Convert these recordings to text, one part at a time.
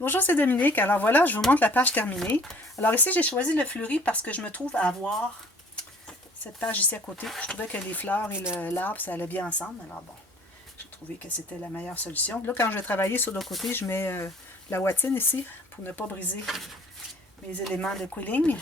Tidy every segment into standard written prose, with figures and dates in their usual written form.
Bonjour, c'est Dominique. Alors voilà, je vous montre la page terminée. Alors ici, j'ai choisi le fleuri parce que je me trouve à avoir cette page ici à côté. Je trouvais que les fleurs et l'arbre, ça allait bien ensemble. Alors bon, j'ai trouvé que c'était la meilleure solution. Là, quand je vais travailler sur l'autre côté, je mets la watine ici pour ne pas briser mes éléments de quilling.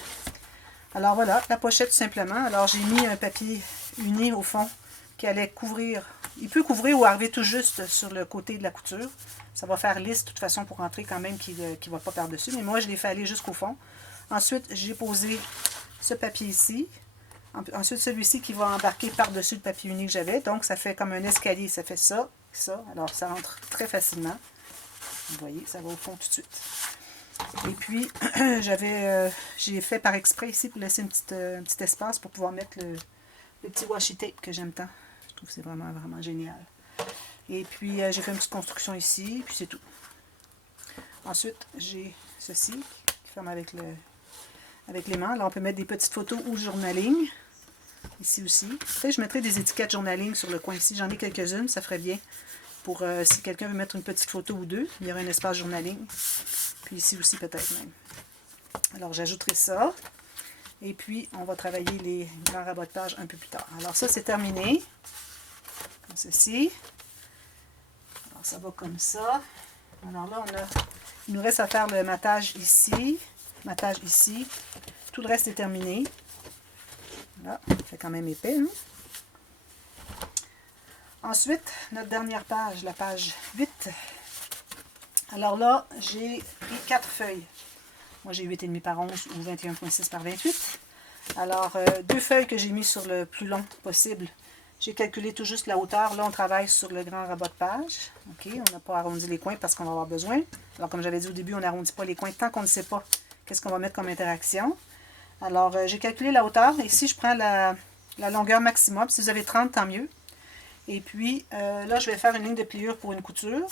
Alors voilà, la pochette tout simplement. Alors j'ai mis un papier uni au fond qui allait couvrir. Il peut couvrir ou arriver tout juste sur le côté de la couture. Ça va faire lisse de toute façon pour rentrer quand même qu'il ne va pas par-dessus. Mais moi, je l'ai fait aller jusqu'au fond. Ensuite, j'ai posé ce papier ici. Ensuite, celui-ci qui va embarquer par-dessus le papier uni que j'avais. Donc, ça fait comme un escalier. Ça fait ça, ça. Alors, ça rentre très facilement. Vous voyez, ça va au fond tout de suite. Et puis, j'ai fait par exprès ici pour laisser un petit espace pour pouvoir mettre le petit washi tape que j'aime tant. Je trouve que c'est vraiment, vraiment génial. Et puis, j'ai fait une petite construction ici, puis c'est tout. Ensuite, j'ai ceci qui ferme avec l'aimant. Là, on peut mettre des petites photos ou journaling. Ici aussi. Après, je mettrai des étiquettes journaling sur le coin ici. J'en ai quelques-unes, ça ferait bien. Pour si quelqu'un veut mettre une petite photo ou deux, il y aura un espace journaling. Puis ici aussi, peut-être même. Alors, j'ajouterai ça. Et puis, on va travailler les grands rabats de page un peu plus tard. Alors, ça, c'est terminé. Comme ceci. Alors, ça va comme ça. Alors là, il nous reste à faire le matage ici. Matage ici. Tout le reste est terminé. Là, ça fait quand même épais. Hein? Ensuite, notre dernière page, la page 8. Alors là, j'ai pris 4 feuilles. Moi, j'ai 8,5 par 11 ou 21,6 par 28. Alors, 2 feuilles que j'ai mis sur le plus long possible. J'ai calculé tout juste la hauteur. Là, on travaille sur le grand rabat de page. OK, on n'a pas arrondi les coins parce qu'on va avoir besoin. Alors, comme j'avais dit au début, on n'arrondit pas les coins tant qu'on ne sait pas qu'est-ce qu'on va mettre comme interaction. Alors, j'ai calculé la hauteur. Ici, je prends la longueur maximum. Si vous avez 30, tant mieux. Et puis, là, je vais faire une ligne de pliure pour une couture.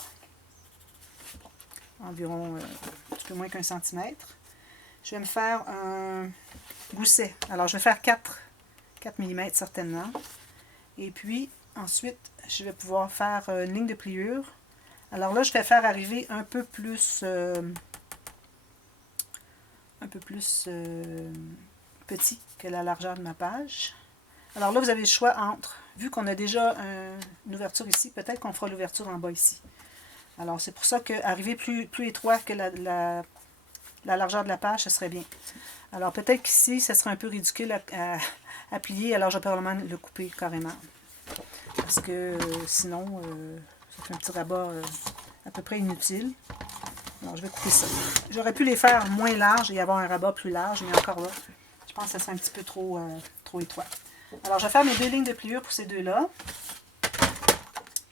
Environ un petit peu moins qu'1 centimètre. Je vais me faire un gousset. Alors, je vais faire 4 mm certainement. Et puis, ensuite, je vais pouvoir faire une ligne de pliure. Alors là, je vais faire arriver un peu plus petit que la largeur de ma page. Alors là, vous avez le choix entre, vu qu'on a déjà une ouverture ici, peut-être qu'on fera l'ouverture en bas ici. Alors, c'est pour ça qu'arriver plus étroit que la largeur de la page, ce serait bien. Alors, peut-être qu'ici, ça serait un peu ridicule à plier, alors je vais probablement le couper carrément. Parce que sinon, ça fait un petit rabat à peu près inutile. Alors, je vais couper ça. J'aurais pu les faire moins larges et avoir un rabat plus large, mais encore là, je pense que ça serait un petit peu trop étroit. Alors, je vais faire mes 2 lignes de pliure pour ces deux-là,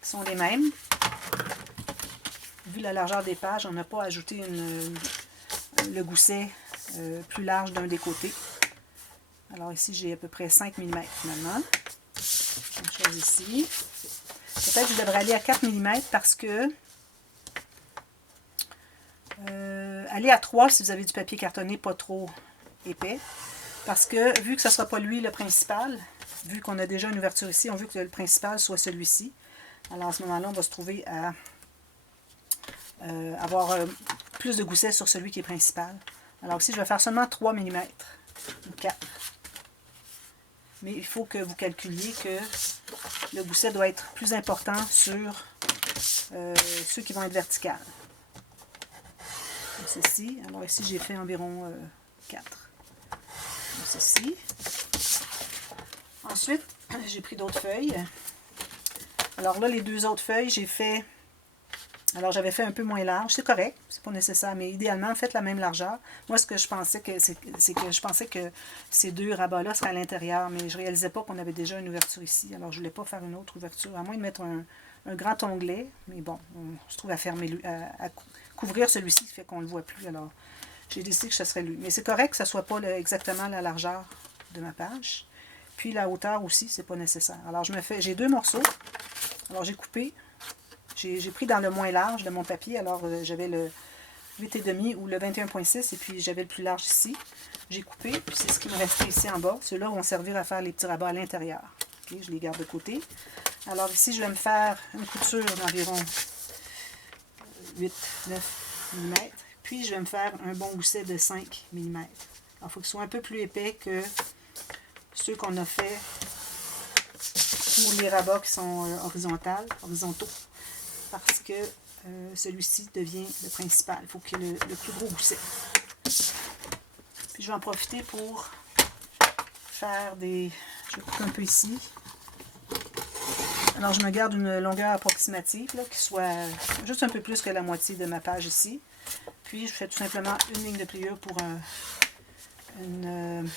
qui sont les mêmes. Vu la largeur des pages, on n'a pas ajouté le gousset plus large d'un des côtés. Alors ici, j'ai à peu près 5 mm finalement. Même chose ici. Peut-être que je devrais aller à 4 mm parce que allez à 3 si vous avez du papier cartonné pas trop épais. Parce que vu que ce ne sera pas lui le principal, vu qu'on a déjà une ouverture ici, on veut que le principal soit celui-ci. Alors à ce moment-là, on va se trouver à avoir plus de gousset sur celui qui est principal. Alors ici, je vais faire seulement 3 mm ou 4. Mais il faut que vous calculiez que le gousset doit être plus important sur ceux qui vont être verticales. Comme ceci. Alors ici, j'ai fait environ 4. Comme ceci. Ensuite, j'ai pris d'autres feuilles. Alors là, les 2 autres feuilles, j'ai fait... Alors, j'avais fait un peu moins large. C'est correct, c'est pas nécessaire, mais idéalement, faites la même largeur. Moi, ce que je pensais, c'est que je pensais que ces 2 rabats-là seraient à l'intérieur, mais je réalisais pas qu'on avait déjà une ouverture ici. Alors, je voulais pas faire une autre ouverture, à moins de mettre un grand onglet. Mais bon, on se trouve à fermer, à couvrir celui-ci, qui fait qu'on ne le voit plus. Alors, j'ai décidé que ce serait lui. Mais c'est correct que ce soit pas exactement la largeur de ma page. Puis la hauteur aussi, c'est pas nécessaire. Alors, j'ai 2 morceaux. Alors, j'ai coupé. J'ai pris dans le moins large de mon papier, alors j'avais le 8,5 ou le 21,6 et puis j'avais le plus large ici. J'ai coupé, puis c'est ce qui me restait ici en bas. Ceux-là vont servir à faire les petits rabats à l'intérieur. Okay, je les garde de côté. Alors ici, je vais me faire une couture d'environ 8, 9, mm. Puis, je vais me faire un bon gousset de 5 mm. Alors, il faut qu'il soit un peu plus épais que ceux qu'on a fait pour les rabats qui sont horizontaux, parce que celui-ci devient le principal. Il faut qu'il y ait le plus gros gousset. Puis, je vais en profiter pour faire des... Je vais couper un peu ici. Alors, je me garde une longueur approximative, là, qui soit juste un peu plus que la moitié de ma page ici. Puis, je fais tout simplement une ligne de pliure pour une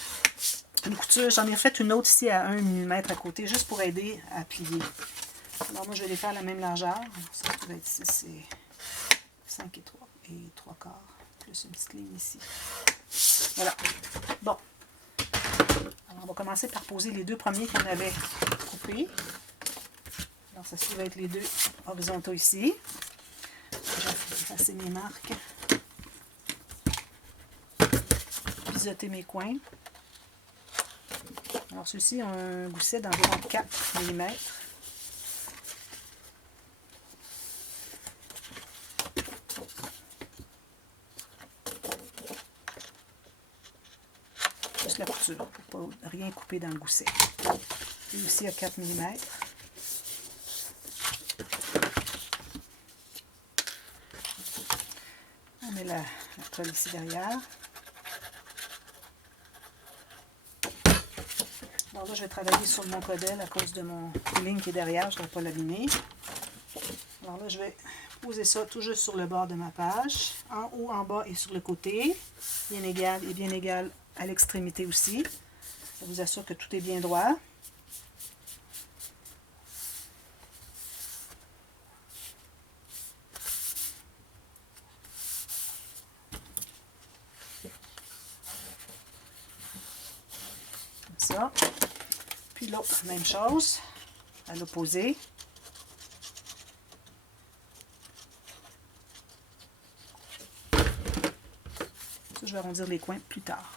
couture. J'en ai fait une autre ici à 1 mm à côté, juste pour aider à plier. Alors, moi, je vais les faire à la même largeur. Ça va être ici, c'est 5 et 3 quarts, plus une petite ligne ici. Voilà. Bon. Alors, on va commencer par poser les deux premiers qu'on avait coupés. Alors, ça va être les deux horizontaux ici. Je vais effacer mes marques. Biseauter mes coins. Alors, ceux-ci ont un gousset d'environ 4 mm. Juste la couture, pour ne pas rien couper dans le gousset. Lui aussi à 4 mm. On met la colle ici derrière. Alors là, je vais travailler sur mon codel à cause de mon ligne qui est derrière. Je ne dois pas l'abîmer. Alors là, je vais poser ça tout juste sur le bord de ma page. En haut, en bas et sur le côté. Bien égal à l'extrémité aussi. Ça vous assure que tout est bien droit. Ça. Puis l'autre, même chose, à l'opposé. Ça, je vais arrondir les coins plus tard.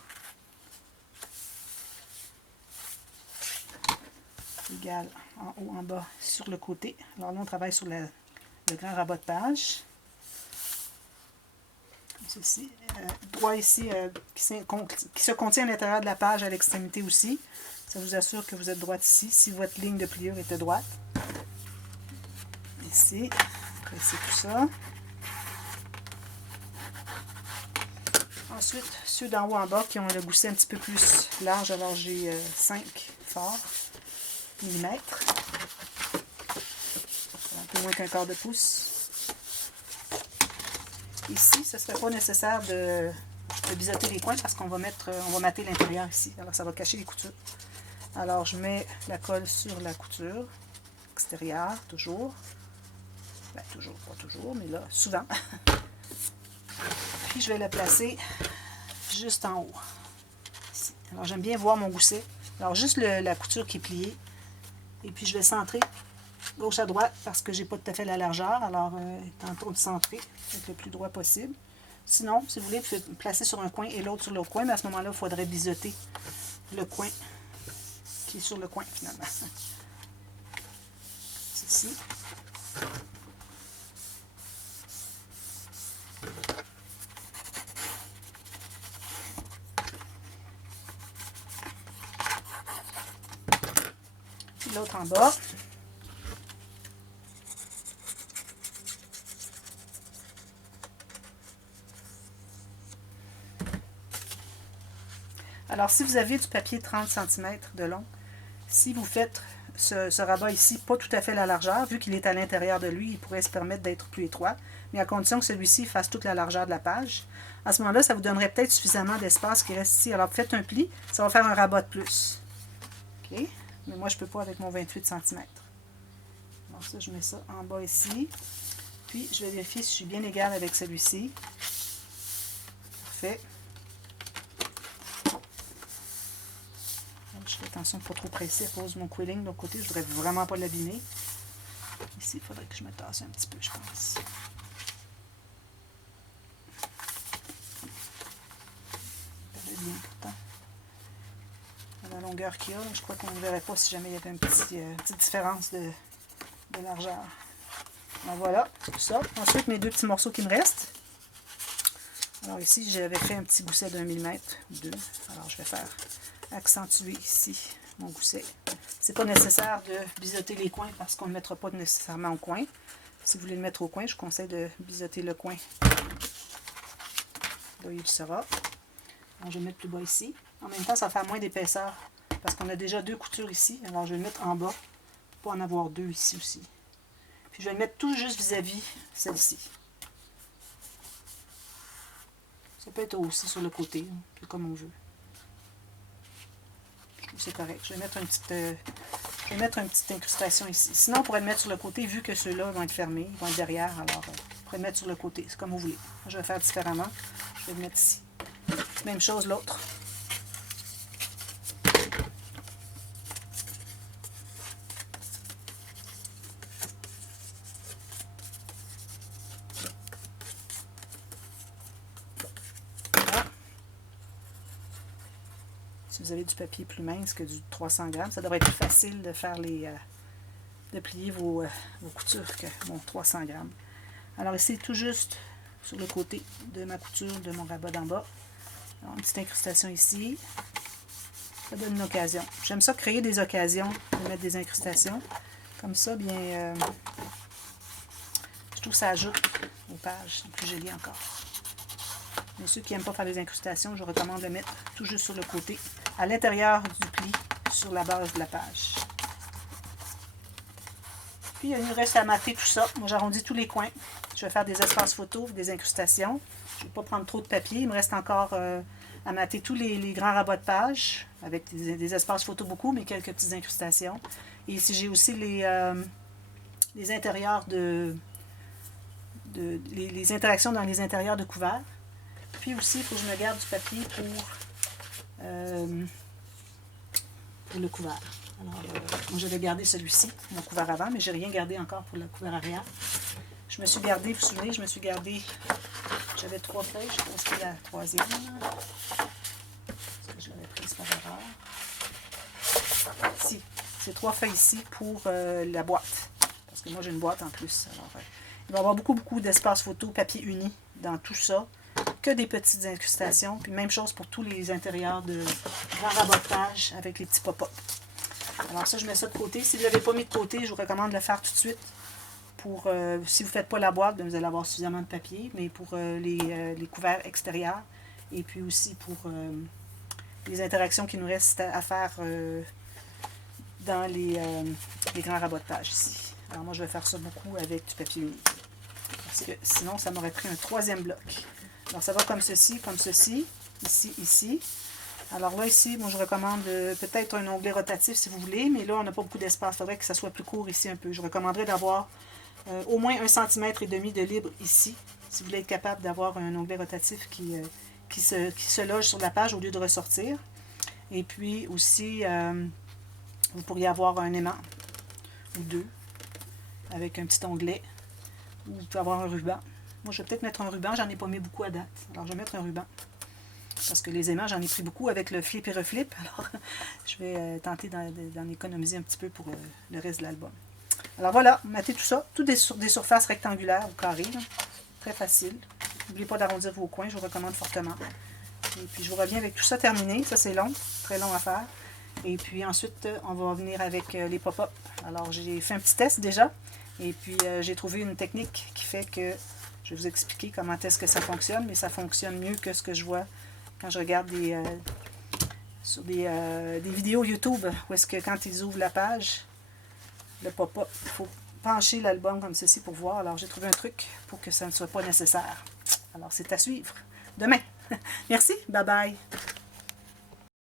Égal en haut, en bas, sur le côté. Alors là, on travaille sur le grand rabat de page. Comme ceci. Droit ici, qui se contient à l'intérieur de la page à l'extrémité aussi. Ça vous assure que vous êtes droite ici, si votre ligne de pliure était droite. Ici, presser tout ça. Ensuite, ceux d'en haut en bas qui ont le gousset un petit peu plus large, alors j'ai 5 forts millimètres. Un peu moins qu'un quart de pouce. Ici, ce ne serait pas nécessaire de biseauter les coins parce qu'on va mater l'intérieur ici. Alors, ça va cacher les coutures. Alors, je mets la colle sur la couture extérieure, toujours. Ben, toujours, pas toujours, mais là, souvent. Puis, je vais la placer juste en haut. Ici. Alors, j'aime bien voir mon gousset. Alors, juste la couture qui est pliée. Et puis, je vais centrer gauche à droite parce que j'ai pas tout à fait la largeur. Alors, tantôt de centrer, être le plus droit possible. Sinon, si vous voulez, vous pouvez placer sur un coin et l'autre sur l'autre coin, mais à ce moment-là, il faudrait biseauter le coin qui est sur le coin, finalement. Ceci. Puis l'autre en bas. Alors, si vous avez du papier 30 cm de long, si vous faites ce rabat ici, pas tout à fait la largeur, vu qu'il est à l'intérieur de lui, il pourrait se permettre d'être plus étroit, mais à condition que celui-ci fasse toute la largeur de la page. À ce moment-là, ça vous donnerait peut-être suffisamment d'espace qui reste ici. Alors, faites un pli, ça va faire un rabat de plus. OK? Mais moi, je ne peux pas avec mon 28 cm. Alors ça, je mets ça en bas ici. Puis, je vais vérifier si je suis bien égale avec celui-ci. Parfait. Je fais attention de ne pas trop presser à cause de mon quilling de l'autre côté. Je ne voudrais vraiment pas l'abîmer. Ici, il faudrait que je me tasse un petit peu, je pense. Ça va bien pourtant. À la longueur qu'il y a, je crois qu'on ne verrait pas si jamais il y avait une petite différence de largeur. Alors voilà, tout ça. Ensuite, mes deux petits morceaux qui me restent. Alors ici, j'avais fait un petit gousset d'1 millimètre ou 2. Alors je vais faire accentuer ici mon gousset. C'est pas nécessaire de biseauter les coins parce qu'on ne le mettra pas nécessairement au coin. Si vous voulez le mettre au coin, je conseille de biseauter le coin. Là, il sera. Alors, je vais le mettre plus bas ici. En même temps, ça va faire moins d'épaisseur parce qu'on a déjà 2 coutures ici. Alors, je vais le mettre en bas pour en avoir 2 ici aussi. Puis, je vais le mettre tout juste vis-à-vis celle-ci. Ça peut être aussi sur le côté, hein, comme on veut. Je trouve que c'est correct. Je vais mettre une petite incrustation ici. Sinon, on pourrait le mettre sur le côté, vu que ceux-là vont être fermés, ils vont être derrière. Alors, on pourrait le mettre sur le côté. C'est comme vous voulez. Je vais faire différemment. Je vais le mettre ici. Même chose l'autre. Voilà. Si vous avez du papier plus mince que du 300 grammes, ça devrait être plus facile de faire de plier vos coutures que mon 300 grammes. Alors ici, tout juste sur le côté de ma couture de mon rabat d'en bas. Alors, une petite incrustation ici. Ça donne une occasion. J'aime ça créer des occasions de mettre des incrustations. Comme ça, bien, je trouve que ça ajoute aux pages. C'est plus joli encore. Mais ceux qui n'aiment pas faire des incrustations, je recommande de le mettre tout juste sur le côté, à l'intérieur du pli, sur la base de la page. Puis, il nous reste à mater tout ça. Moi, j'arrondis tous les coins. Je vais faire des espaces photos, des incrustations. Je ne vais pas prendre trop de papier. Il me reste encore à mater tous les grands rabats de page, avec des espaces photos beaucoup, mais quelques petites incrustations. Et ici, j'ai aussi les intérieurs les interactions dans les intérieurs de couverts. Puis aussi, il faut que je me garde du papier pour le couvert. Alors, moi, j'avais gardé celui-ci, mon couvert avant, mais je n'ai rien gardé encore pour le couvert arrière. Je me suis gardé, vous vous souvenez, j'avais 3 feuilles, je pense que c'est la 3e. Est-ce que je l'avais prise par erreur? Ici, c'est 3 feuilles ici pour la boîte, parce que moi j'ai une boîte en plus. Alors, il va y avoir beaucoup d'espace photo, papier uni dans tout ça, que des petites incrustations, puis même chose pour tous les intérieurs de grands rabats de page avec les petits pop-up. Alors ça, je mets ça de côté. Si vous ne l'avez pas mis de côté, je vous recommande de le faire tout de suite. Pour, si vous ne faites pas la boîte, vous allez avoir suffisamment de papier, mais pour les couverts extérieurs et puis aussi pour les interactions qui nous restent à faire dans les grands rabats de page ici. Alors moi, je vais faire ça beaucoup avec du papier uni. Parce que sinon, ça m'aurait pris un 3e bloc. Alors ça va comme ceci, ici, ici. Alors là, ici, moi, je recommande peut-être un onglet rotatif si vous voulez, mais là, on n'a pas beaucoup d'espace. Il faudrait que ça soit plus court ici un peu. Je recommanderais d'avoir au moins 1,5 cm de libre ici, si vous voulez être capable d'avoir un onglet rotatif qui se loge sur la page au lieu de ressortir. Et puis aussi, vous pourriez avoir un aimant ou 2 avec un petit onglet. Ou vous pouvez avoir un ruban. Moi, je vais peut-être mettre un ruban. J'en ai pas mis beaucoup à date. Alors, je vais mettre un ruban. Parce que les aimants, j'en ai pris beaucoup avec le flip et reflip. Alors, je vais tenter d'en économiser un petit peu pour le reste de l'album. Alors voilà, matez tout ça. Tout sur des surfaces rectangulaires ou carrées. Là. Très facile. N'oubliez pas d'arrondir vos coins. Je vous recommande fortement. Et puis, je vous reviens avec tout ça terminé. Ça, c'est long. Très long à faire. Et puis, ensuite, on va venir avec les pop-up. Alors, j'ai fait un petit test déjà. Et puis, j'ai trouvé une technique qui fait que je vais vous expliquer comment est-ce que ça fonctionne. Mais ça fonctionne mieux que ce que je vois quand je regarde sur des vidéos YouTube, où est-ce que quand ils ouvrent la page, le pop-up, il faut pencher l'album comme ceci pour voir. Alors, j'ai trouvé un truc pour que ça ne soit pas nécessaire. Alors, c'est à suivre demain. Merci, bye bye.